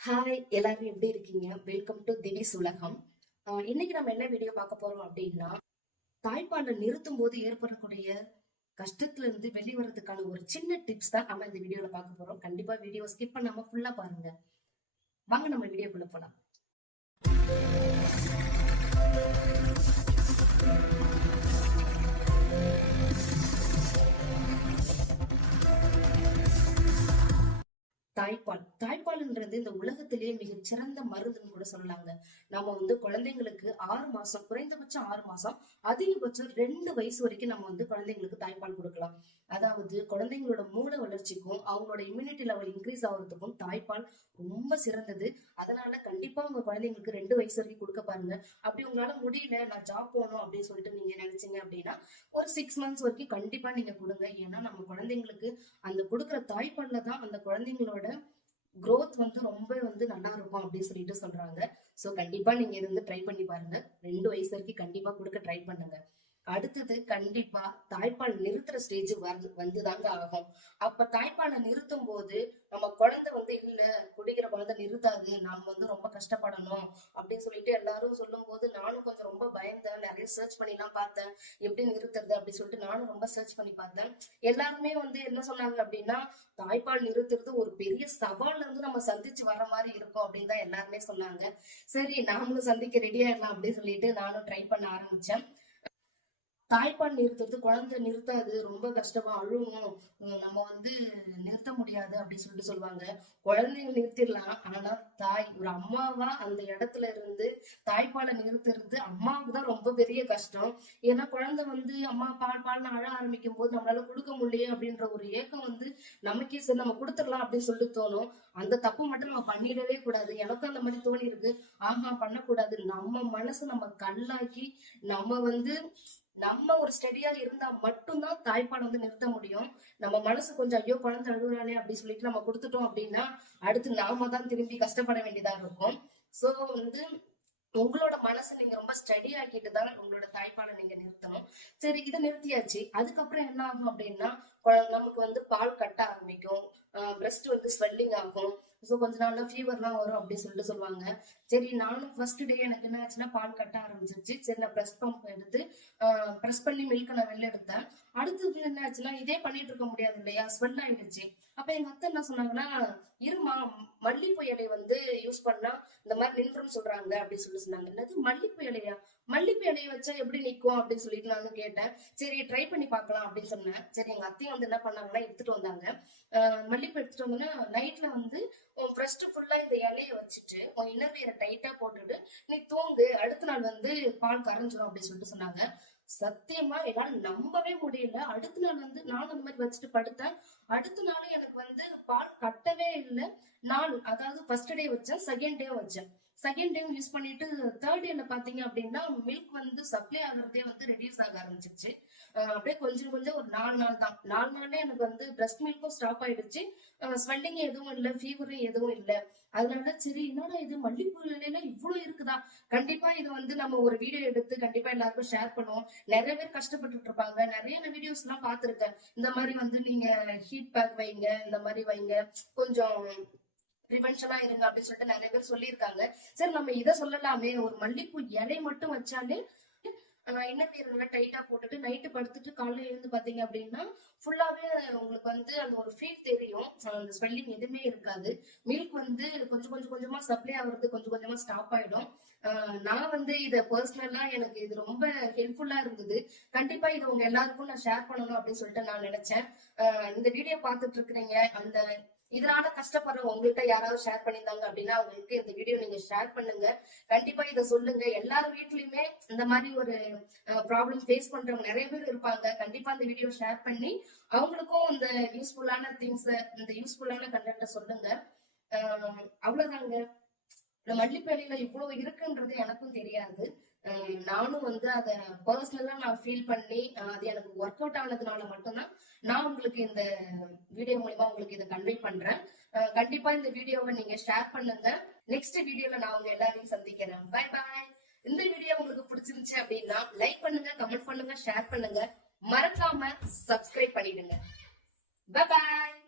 Hi எல்லாரும் எப்படி இருக்கீங்க? வெல்கம் டு திவிஸ் உலகம். ஆஹ் இன்னைக்கு நம்ம என்ன வீடியோ பார்க்க போறோம் அப்படின்னா தாய்ப்பாலை நிறுத்தும் போது ஏற்படக்கூடிய கஷ்டத்துல இருந்து வெளிவரதுக்கான ஒரு சின்ன டிப்ஸ் தான் நம்ம இந்த வீடியோல பார்க்க போறோம். கண்டிப்பா வீடியோ ஸ்கிப் பண்ணாம ஃபுல்லா பாருங்க. வாங்க நம்ம வீடியோக்குள்ள போலாம். தாய்ப்பால். தாய்ப்பால்ன்றது இந்த உலகத்திலேயே மிகச் சிறந்த மருந்துன்னு கூட சொல்லலாங்க. நம்ம வந்து குழந்தைங்களுக்கு ஆறு மாசம் குறைந்தபட்சம் ஆறு மாசம் அதிகபட்சம் ரெண்டு வயசு வரைக்கும் நம்ம வந்து குழந்தைங்களுக்கு தாய்ப்பால் கொடுக்கலாம். அதாவது குழந்தைங்களோட மூளை வளர்ச்சிக்கும் அவங்களோட இம்யூனிட்டி லெவல் இன்க்ரீஸ் ஆகுறதுக்கும் தாய்ப்பால் ரொம்ப சிறந்தது. அதனால கண்டிப்பா உங்க குழந்தைங்களுக்கு ரெண்டு வயசு வரைக்கும் கொடுக்க பாருங்க. அப்படி உங்களால முடியல நான் ஜாப் போகணும் அப்படின்னு சொல்லிட்டு நீங்க நினைச்சீங்க அப்படின்னா ஒரு சிக்ஸ் மந்த்ஸ் வரைக்கும் கண்டிப்பா நீங்க கொடுங்க. ஏன்னா நம்ம குழந்தைங்களுக்கு அந்த கொடுக்குற தாய்ப்பால்ல தான் அந்த குழந்தைங்களோட க்ரோத் வந்து ரொம்ப வந்து நல்லா இருக்கும் அப்படின்னு சொல்லிட்டு சொல்றாங்க. சோ கண்டிப்பா நீங்க இருந்து வந்து ட்ரை பண்ணி பாருங்க. ரெண்டு வயசு வரைக்கும் கண்டிப்பா கொடுக்க ட்ரை பண்ணுங்க. அடுத்தது கண்டிப்பா தாய்ப்பால் நிறுத்துற ஸ்டேஜ் வந்து வந்துதாங்க ஆகும். அப்ப தாய்ப்பாலை நிறுத்தும் போது நம்ம குழந்தை வந்து இல்ல குடிக்கிற குழந்தை நிறுத்தாது. நாம வந்து ரொம்ப கஷ்டப்படணும். அப்படின்னு சொல்லிட்டு எல்லாரும் சொல்லும் போது நானும் கொஞ்சம் ரொம்ப பயந்தேன். நிறைய சர்ச் பண்ணி எல்லாம் பார்த்தேன். எப்படி நிறுத்துறது அப்படி சொல்லிட்டு நானும் ரொம்ப சர்ச் பண்ணி பார்த்தேன். எல்லாருமே வந்து என்ன சொன்னாங்க அப்படின்னா தாய்ப்பால் நிறுத்துறது ஒரு பெரிய சவால்ல இருந்து நம்ம சந்திச்சு வர மாதிரி இருக்கும். அப்படின்னு தான் எல்லாருமே சொன்னாங்க. சரி நாமளும் சந்திக்க ரெடியாயிடலாம் அப்படின்னு சொல்லிட்டு நானும் ட்ரை பண்ண ஆரம்பிச்சேன். தாய்ப்பால் நிறுத்துறது குழந்தை நிறுத்தாது ரொம்ப கஷ்டமா அழுவும். நம்ம வந்து நிறுத்த முடியாது அப்படின்னு சொல்லிட்டு சொல்லுவாங்க. குழந்தைங்க நிறுத்திடலாம். ஆனா தாய் ஒரு அம்மாவா அந்த இடத்துல இருந்து தாய்ப்பாலை நிறுத்துறது அம்மாவுக்கு தான் ரொம்ப பெரிய கஷ்டம். ஏன்னா குழந்தை வந்து அம்மா பால் பால்னு அழ ஆரம்பிக்கும் போது நம்மளால கொடுக்க முடியலையே அப்படின்ற ஒரு ஏக்கம் வந்து நமக்கே சரி நம்ம கொடுத்துடலாம் அப்படின்னு சொல்லிட்டு தோணும். அந்த தப்பு மட்டும் நம்ம பண்ணிடவே கூடாது. எனக்கும் அந்த மாதிரி தோணி இருக்கு. ஆஹா பண்ணக்கூடாது. நம்ம மனசு நம்ம கல்லாக்கி நம்ம வந்து நம்ம ஒரு ஸ்டெடியா இருந்தா மட்டும்தான் தாய்ப்பால் வந்து நிறுத்த முடியும். நம்ம மனசு கொஞ்சம் ஐயோ குழந்தை அழுகுறானே அப்படின்னு சொல்லிட்டு நம்ம கொடுத்துட்டோம் அப்படின்னா அடுத்து நாம தான் திரும்பி கஷ்டப்பட வேண்டியதா இருக்கும். சோ வந்து உங்களோட மனசை நீங்க ரொம்ப ஸ்டடி ஆக்கிட்டு தான் உங்களோட தாய்ப்பாலை நீங்க நிறுத்தணும். சரி இதை நிறுத்தியாச்சு. அதுக்கப்புறம் என்ன ஆகும் அப்படின்னா நமக்கு வந்து பால் கட்ட ஆரம்பிக்கும். பிரஸ்ட் வந்து ஸ்வெல்லிங் ஆகும். ஸோ கொஞ்ச நாள்ல ஃபீவர்லாம் வரும் அப்படின்னு சொல்லிட்டு சொல்லுவாங்க. சரி நானும் ஃபர்ஸ்ட் டே எனக்கு என்ன ஆச்சுன்னா பால் கட்ட ஆரம்பிச்சிருச்சு. சரி நான் ப்ரெஸ் பம்ப் எடுத்து ப்ரெஸ் பண்ணி மில்க் நான் வெளில எடுத்தேன். அடுத்தது என்ன ஆச்சுன்னா இதே பண்ணிட்டு இருக்க முடியாது இல்லையா? ஸ்வெல் ஆயிடுச்சு. அப்ப எங்க அத்தை என்ன சொன்னாங்கன்னா இருமா மல்லிப்பூ இலை வந்து யூஸ் பண்ணா இந்த மாதிரி நின்றும் சொல்றாங்க அப்படின்னு சொல்லி சொன்னாங்க. என்னது மல்லிப்பூ இலையா? மல்லிப்பூ இடைய வச்சா எப்படி நிக்கும் அப்படின்னு சொல்லிட்டு நானும் கேட்டேன். சரி ட்ரை பண்ணி பார்க்கலாம் அப்படின்னு சொன்னேன். சரி எங்க அத்தையும் வந்து என்ன பண்ணாங்கன்னா எடுத்துட்டு வந்தாங்க. ஆஹ் மல்லிப்பூ எடுத்துட்டு வந்தோன்னா நைட்ல வந்து உன் பிரஸ்ட் ஃபுல்லா இந்த இலைய வச்சுட்டு உன் இன்னர்வியரை டைட்டா போட்டுட்டு நீ தூங்கு அடுத்த நாள் வந்து பால் கரைஞ்சிரும் அப்படின்னு சொல்லிட்டு சொன்னாங்க. சத்தியமா என்னால நம்பவே முடியல. அடுத்த நாள் வந்து நானும் அந்த மாதிரி வச்சுட்டு படுத்தேன். அடுத்த நாள் எனக்கு வந்து பால் கட்டவே இல்லை. நான் அதாவது ஃபர்ஸ்ட் டே வச்சேன் செகண்ட் டே வச்சேன். செகண்ட் டைம் யூஸ் பண்ணிட்டு தேர்ட் டேல பாத்தீங்க அப்படின்னா மில்க் வந்து சப்ளை ஆகுறதே வந்து ரெடியூஸ் ஆக ஆரம்பிச்சிருச்சு. அப்படியே கொஞ்சம் கொஞ்சம் ஒரு நாலு நாள் தான். நாலு நாள்ல எனக்கு வந்து பிரஸ்ட் மில்க்கும் ஸ்டாப் ஆயிடுச்சு. ஸ்வெல்லிங் எதுவும் இல்ல ஃபீவரும் எதுவும் இல்ல. அதனால சரி என்னடா இது மல்லிப்பூ இலையில இவ்வளவு இருக்குதா? கண்டிப்பா இது வந்து நம்ம ஒரு வீடியோ எடுத்து கண்டிப்பா எல்லாருக்கும் ஷேர் பண்ணுவோம். நிறைய பேர் கஷ்டப்பட்டுட்டு இருப்பாங்க. நிறைய வீடியோஸ் எல்லாம் பாத்திருக்கேன் இந்த மாதிரி வந்து நீங்க ஹீட் பேக் வைங்க இந்த மாதிரி வைங்க. கொஞ்சம் ப்ரிவென்ஷனா இருங்க அப்படின்னு சொல்லிட்டு நிறைய பேர் சொல்லியிருக்காங்க. சரி நம்ம இதை சொல்லலாமே. ஒரு மல்லிப்பூ இலை மட்டும் வச்சாலே இன்னர் நல்லா டைட்டா போட்டுட்டு நைட்டு படுத்துட்டு காலையில எழுந்து பாத்தீங்க அப்படின்னா ஃபுல்லாவே உங்களுக்கு வந்து அந்த ஒரு ஃபீல் தெரியும். அந்த ஸ்வெல்லிங் எதுவுமே இருக்காது. மில்க் வந்து கொஞ்சம் கொஞ்சம் கொஞ்சமா சப்ளை ஆகுறது கொஞ்சம் கொஞ்சமா ஸ்டாப் ஆயிடும். நான் வந்து இத பர்சனலா எனக்கு இது ரொம்ப ஹெல்ப்ஃபுல்லா இருந்தது. கண்டிப்பா இது உங்க எல்லாருக்கும் நான் ஷேர் பண்ணணும் அப்படின்னு சொல்லிட்டு நான் நினைச்சேன். இந்த வீடியோ பார்த்துட்டு இருக்கிறீங்க. அந்த இதனால கஷ்டப்படுற உங்கள்கிட்ட யாராவது ஷேர் பண்ணியிருந்தாங்க அப்படின்னா அவங்களுக்கு இந்த வீடியோ நீங்க ஷேர் பண்ணுங்க. கண்டிப்பா இதை சொல்லுங்க. எல்லார் வீட்லயுமே இந்த மாதிரி ஒரு ப்ராப்ளம் ஃபேஸ் பண்றவங்க நிறைய பேர் இருப்பாங்க. கண்டிப்பா இந்த வீடியோ ஷேர் பண்ணி அவங்களுக்கும் இந்த யூஸ்ஃபுல்லான திங்ஸ் இந்த யூஸ்ஃபுல்லான கண்டென்ட்டை சொல்லுங்க. ஆஹ் அவ்வளவுதாங்க. இந்த மல்லிப்பேலையில இவ்வளவு இருக்குன்றது எனக்கும் தெரியாது. நானும் வந்து அதை பர்சனலா நான் ஃபீல் பண்ணி அது எனக்கு ஒர்க் அவுட் ஆனதுனால மட்டும்தான் நான் உங்களுக்கு இந்த வீடியோ மூலியமா உங்களுக்கு இதை கன்வே பண்றேன். கண்டிப்பா இந்த வீடியோவை நீங்க ஷேர் பண்ணுங்க. நெக்ஸ்ட் வீடியோல நான் உங்க எல்லாரையும் சந்திக்கிறேன். பை பாய் இந்த வீடியோ உங்களுக்கு பிடிச்சிருந்துச்சு அப்படின்னா லைக் பண்ணுங்க கமெண்ட் பண்ணுங்க ஷேர் பண்ணுங்க. மறக்காம சப்ஸ்கிரைப் பண்ணிடுங்க. Bye bye